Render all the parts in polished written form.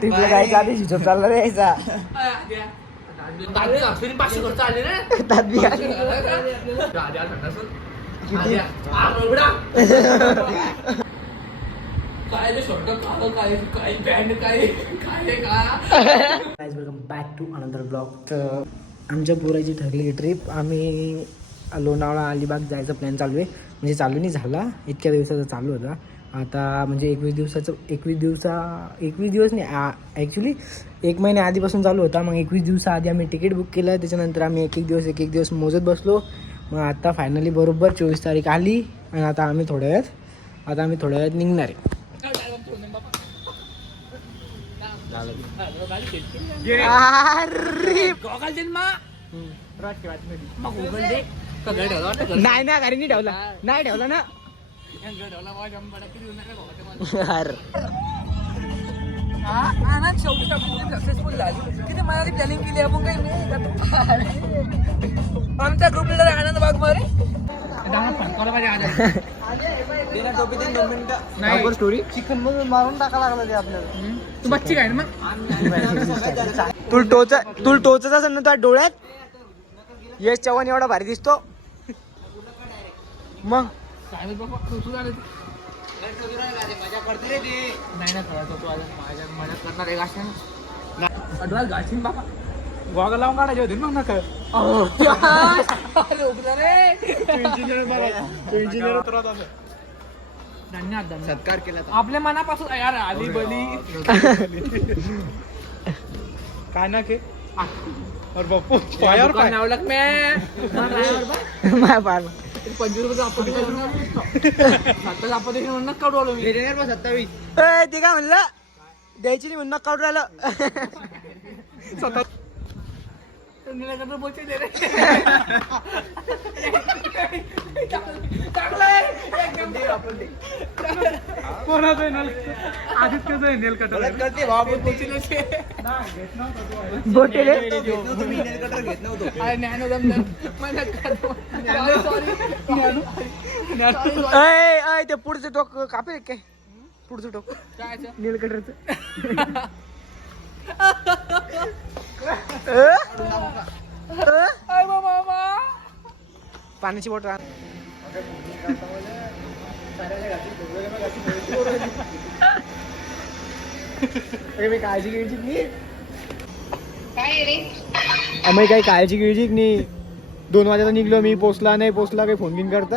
ट्रिपला जायचा आधी हिशोब चालला यायचा welcome back to another blog. तर आमच्या पोराची ठरली ट्रिप. आम्ही लोणावळा अलिबाग जायचा प्लॅन चालू आहे. म्हणजे चालू नाही झाला, इतक्या दिवसाचा चालू होता. आता म्हणजे 21 दिवस नाही, ॲक्च्युली 1 महिन्या आधीपासून चालू होता. मग 21 दिवसाआधी आम्ही तिकीट बुक केलं. त्याच्यानंतर आम्ही एक एक दिवस मोजत बसलो. मग आता फायनली बरोबर 24 तारीख आली आणि आता आम्ही थोड्या वेळात निघणार आहे. नाही ना घरी नाही ठेवला ना. सक्सेसफुल झाली. किती मनाली प्लॅनिंग केली आपण काही आमच्या ग्रुप लिडर आनंद वाघमारे स्टोरी चिकन मग मारून टाका लागला ते आपल्याला. तू बच्ची काय मग तुला टोचत असेल ना तुझ्या डोळ्यात. यश चव्हाण एवढा भारी दिसतो मग. गोगा लावून काढायचे होते मग नका. सत्कार केला आपल्या मनापासून यार. आली बली काय ना के और बापू फायर काय नाव लग मैं 25 रुपये म्हणून काढू मी 27. ते काय म्हणलं द्यायची नाही म्हणून काढू राहिलं. ते पुढचं टोक कापे काय पुढचं टोक काय नेल कटरचं. पाण्याची बॉटल मी काळजी घ्यायची नाही. आम्ही काही काळजी घ्यायची नाही. 2 वाजता निघलो मी. पोचला काही फोन बिन करता.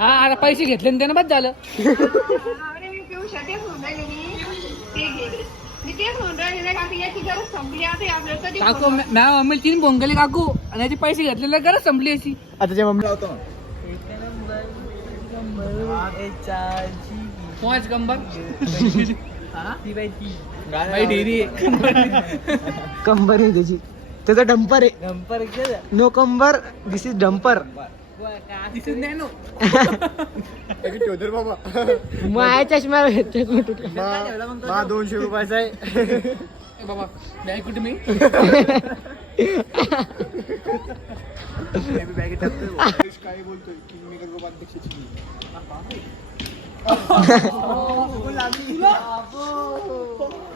आता पैसे घेतले त्यानं बस झालं. काकू मम्मी 3 बोंगले काकू आणि याची पैसे घेतलेले गरज संपली अशी. आता मम्मी पाच कंबर कंबर आहे त्याची. त्याचा डंपर आहे. डंपर नो कंबर दिस इज डंपर. माया चष्मा 200 रुपयाचा आहे बाबा. बॅग कुठे मी काय बोलतोय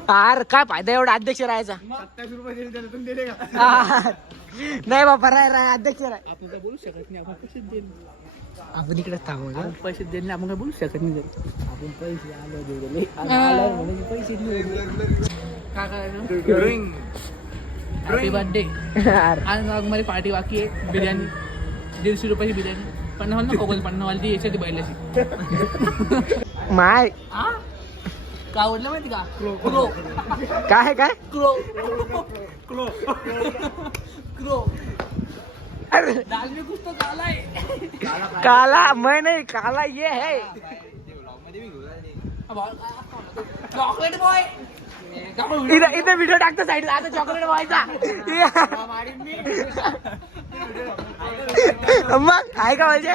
यार काय फायदा एवढा अध्यक्ष राहायचा. 27 रुपये दिले का नाही बाबा. राय अध्यक्ष राय. आपण काय बोलू शकत नाही. आपण पैसे देईल. आपण इकडे थांबू. पैसे देईल आपण काय बोलू शकत नाही. आपण पैसे आलो पैसे काय करायचं. Happy birthday. आज मध्ये पार्टी बाकी आहे. बिर्याणी 150 रुपयाची बिर्याणी. 50 नको 50 वाली याच्यात बैलाची माय. काय आवडलं माहिती का. क्रो काय क्रो दाल में कुछ तो काला है. काला मैं नहीं काला ये है. चॉकलेट बॉय इथे व्हिडिओ टाकतो साईड. आता चॉकलेट बॉयचा मग आहे का म्हणजे.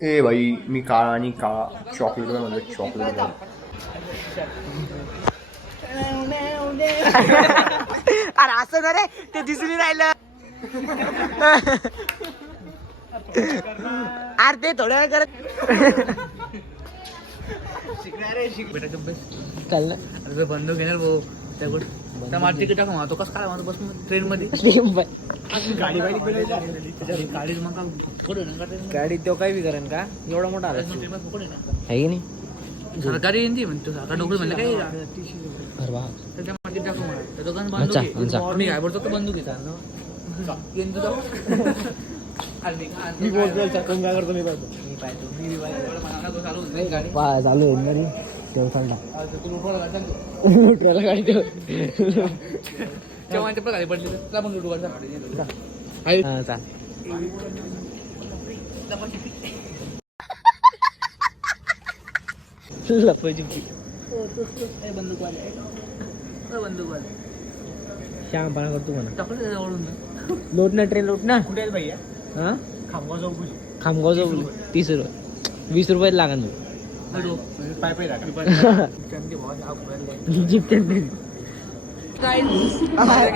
ए भाई मी काळा आणि काळा चॉकलेट म्हणतो. चॉकलेट अरे असं ना रे ते दिसून राहिलं. अरे ते थोड्या वेळ करत चाल ना अरे बंदूक घेणार भाऊ त्या मला तिकीट टाका मला तो कसं काय मला बस ट्रेन मध्ये गाडी मग गाडी तो काय बी करेन का एवढा मोठा आला आहे की नाही सरकारी येते म्हणतो सरकार नोकरी म्हणलं काय त्याच्या मार्केट टाकू मला त्या दोघांना बंदूक अच्छा, आहे. अच्छा. मी काय बोलतो तो बंदूक आहे मी बोलतोय चक्कन काय करतो मी पाहतो चालू आहे घरी तेव्हा चालला उठवायला गाडी ठेव तेव्हा पण गाडी पडली तर पण लुटू हा चाल लपायची बंदूकवाले श्यामपणा करतो म्हणा टाकलं त्याच्यावरून लोट ना ट्रेन लोट ना कुठे आहे भैया हा खामगाव जाऊ खामगाव जाऊ 30 रुपये 20 रुपये लागन पाय पाय टाका जीप त्यांनी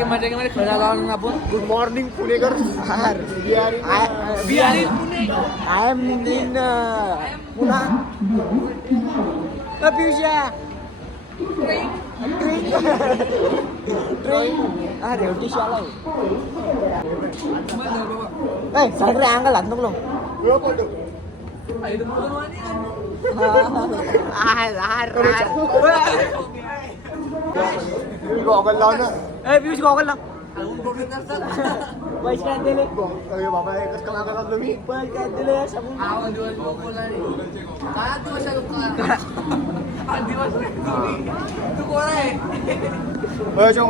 मध्ये खेळा लावून आपण गुड मॉर्निंग पुणेकर आय एम इन पुन्हा पियुषा ट्रेन अरे टिशू आला साईड रे अंगाला हात नको गॉगल लाव ना पियुष गॉगल लाव पैसे काय दिले अरे बाबा एकच कला करला तुम्ही पैसे काय दिले सांगून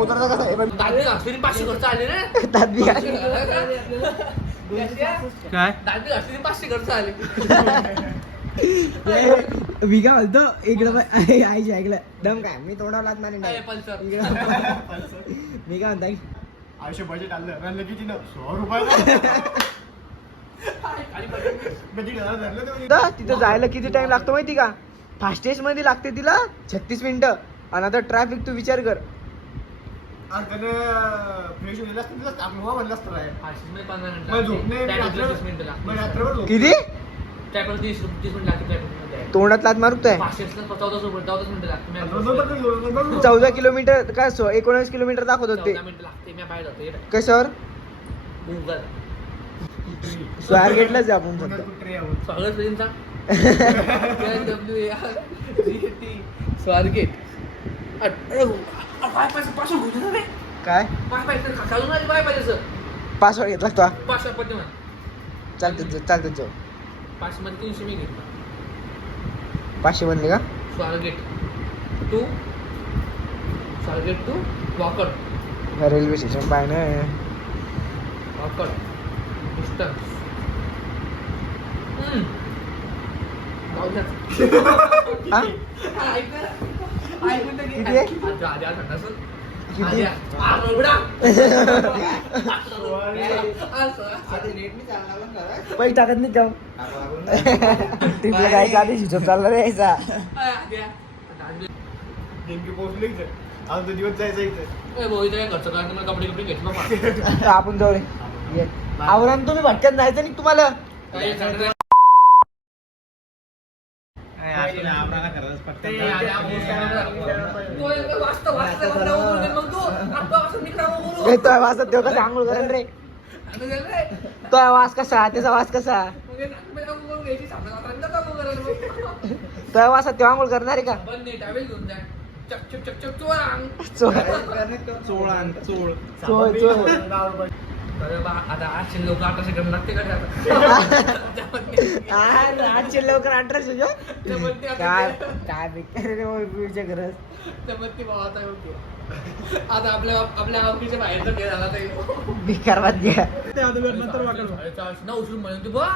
उतरता कसं आहे दादी काय 500 खर्च आले मी काय बोलतो इकडं आईशी ऐकलं दम काय मी तोंडाला हात मारेन direct. पल्सर इकडं मी काय म्हणता आयुष्य बजेट आणलं रनलं किती ना 100 रुपये तिथं जायला किती टाइम लागतो माहिती का फास्टेस्ट मध्ये लागते तिला 36 मिनिटं आणि आता ट्रॅफिक तू विचार कर फ्रेश होईल असतं तिला आपलं म्हणलं असतं राय. 5 मग झोपणे मी रात्रभर झोप. किती 30 मिनिट लागते तोंडात लात मारुकतोय 14 मिनिटं लागते बरोबर. 14 किलोमीटर काय 19 किलोमीटर दाखवत होते 14 मिनिटं लागते मी बाहेर जातो कशावर गुगल स्वारगेटलाच जा आपण फक्त कुठे यावं? स्वागत प्रेमचा स्वारगेट पासून घुसू रे काय पाय खालून आली पाय पाहिजे सर पासवर्ड घेतला का तू? 500 पत्ते म्हणा चालतं जाऊ 500 मध्ये 300 मी घेतला 500 बनले का स्वारगेट टू वॉकर रेल्वे स्टेशन पाय ना वॉकर डिस्टन्स हा? ऐकून किती आहे? किती? पैसे टाकत नाही जाऊ ट्रिपला जायचं आधी हिशोब चालला रे यायचा नेमकी पोहोचले इथं. अजून 2 दिवस जायचं इथं. कपडे घेतलं आपण जाऊ रे ये. आवरण तुम्ही भटक्यात जायचं नाही तुम्हाला तो वास तेव्हा कसा आंघोळ करेन रे तो वास कसा त्याचा वास कसा तो वासात तेव्हा आंघोळ करणार आहे का चोळ चोळ चोळ आता 800 लोक 800 सेकंड लागते का 800 लवकर 1800 काय काय बेकार रे विचार करत आता आपल्या ऑफिसच्या बाहेरचा खेळ झाला बेकार बात घ्या उचलून म्हणून बा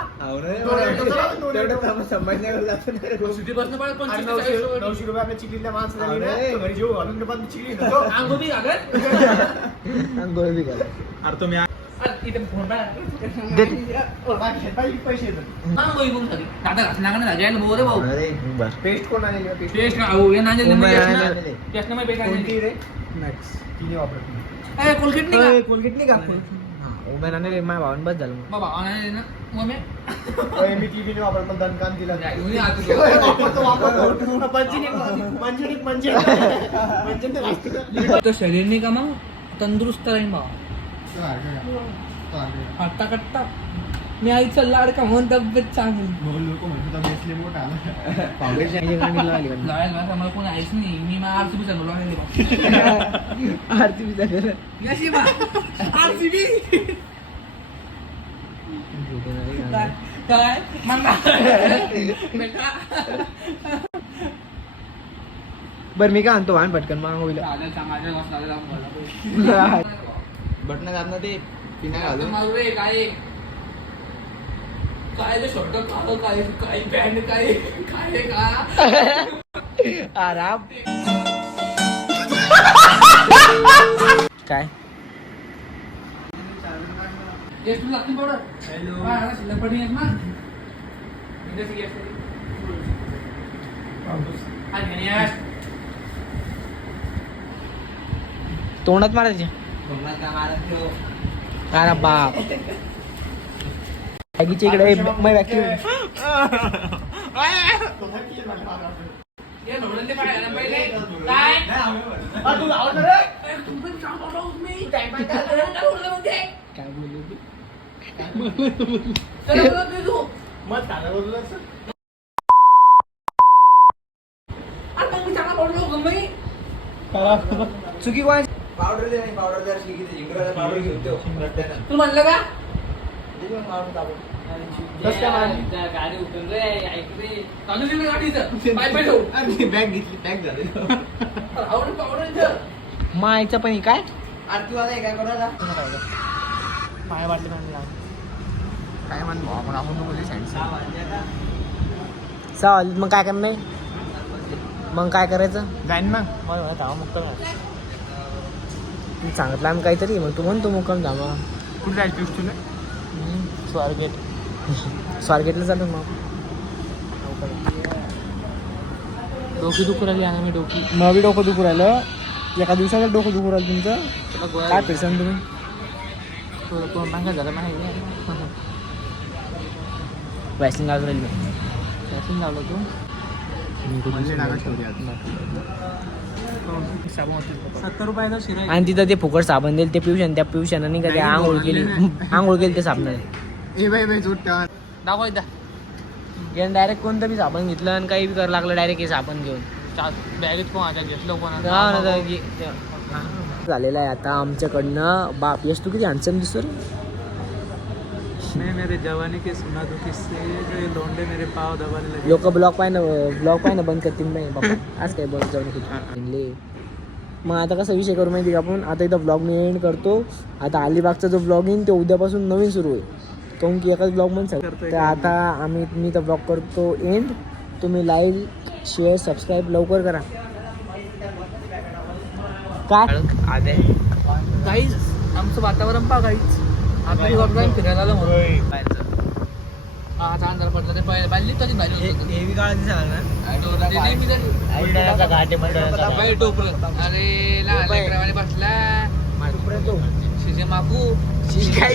सिटी बसनं पडत 900 रुपये आपल्या चिखलीला माणसं झाली ना, तर घरी जेवू घालून पण चिखली नको. अंगो बी घालत आंघोळ बी करा अरे तुम्ही इथे फोन पैसे येतात. दादा घासला का नाही जायला भाऊ रे भाऊ पेस्ट कोण आलेली आहे? टेस्ट ना अहो हे नांदेल आणलेले. टेस्ट ना पेस्ट कोणती आणलेली रे? तिने वापरत नाही. कोलगेट नाही का कोलगेट नाही का उभ्या नाही माझ्या भावान बस झालं मग. बाबा आणायला ना मम्मी ओय, मी टीव्ही नाही वापरत पण दणकान दिला घेऊन ये आता. वापरतो मंजिरी तो शरीर नाही का मग तंदुरुस्त राहीन भावा. हट्टा कट्टा मी आईचा लाडका म्हणून तब्येत चांगली. लावायला माझा मला कोणी आईच नाही. मी मला आरसीबी चालू आरती बिचा कर. आरसीबी काय म्हणता बरं मी काय आणतो वाहन पटकन मग होईल. बटन घाल ना ते पिना घालून काय काय ते शब्द काय काय बँड काय काय का आराम काय गॅस तुला लागतील पावडर. हॅलो शिल्लक पडली आहेत ना. तोंडात मारायचे. अरे बाप आगीच्या इकडे मग व्यक्ती काय बोलली चुकी कोण पावडर दे नाही पावडर द्या जिंगराला पावडर घेऊन ठेव तू म्हणलं का गाडी उठून रे ऐक रे पाय पाय ठेवू. बॅग घेतली बॅग झाली पावडर इथं. मायचं पण काय आरती वाला काय कोणाला माय वाटले काय म्हण आपण आपण बोलली चाल मग काय करणार नाही मग काय करायचं जाईन मग मुक्काम तू सांगितलं आम्ही काहीतरी मग तू म्हणतो मुक्काम जा मग कुठे जायचं तुला स्वारगेट स्वारगेटला चालू मग डोकी दुखू राहिली आणि मी डोकी मग बी डोकं दुखू राहिलं एका दिवसाचं डोकं दुखू राहिलं तुमचं काय पेशन तुम्ही कोण मागा झालं माहिती वॅक्सिन लावून राहिली वॅक्सिन लावलं तू. आणि तिथं ते फुकट साबण दिले ते पिऊशन त्या पिऊशाने का ते आंघोळ केली ते साबणाने ए बाई जोड दाखव एकदा. घेऊन डायरेक्ट कोणतं बी साबण घेतलं आणि काही बी करायला लागलं डायरेक्ट हे साबण घेऊन बॅगेत कोणाच्या घेतलं कोणाचं. हा ना झालेलं आहे आता आमच्याकडनं बाप यश तू किती हँडसम दिसतो रे. मैं मेरे जवानी के सुना दो किससे जो ये लोंडे मेरे पाव दबाने लगे. लोक ब्लॉग पाहिजे बंद करतील नाही बाबा आज काय बंद जाऊन किती मग आता कसा विषय करू माहिती का आपण आता इथं ब्लॉग मी एंड करतो. आता अलिबागचा जो ब्लॉग येईन तो उद्यापासून नवीन सुरू होईल काहून की एकाच ब्लॉग मध्ये तर आता मी तर ब्लॉग करतो एंड. तुम्ही लाईक शेअर सबस्क्राईब लवकर करा काय आदे काहीच आमचं वातावरण पहा काहीच. आपली वाटलं फिरायला आलं म्हणून आता अंधार पडला ते बाल्ली तरी भारी होतं. हेवी काळ बाई टोपलं अरे लहान लेकरावाने बसला शिजे माकू काय